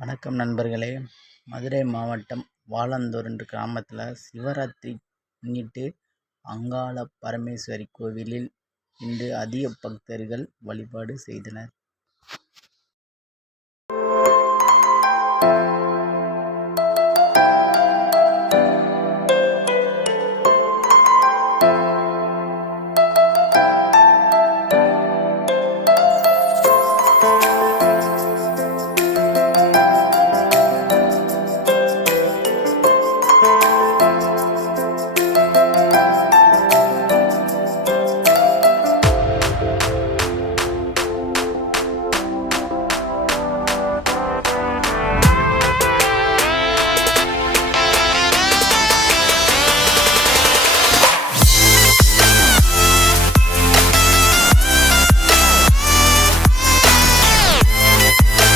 வணக்கம் நண்பர்களே. மதுரை மாவட்டம் வாழந்தூர் என்ற கிராமத்தில் சிவராத்திரி முன்னிட்டு அங்காள பரமேஸ்வரி கோவிலில் இன்று அதிக பக்தர்கள் வழிபாடு செய்தனர்.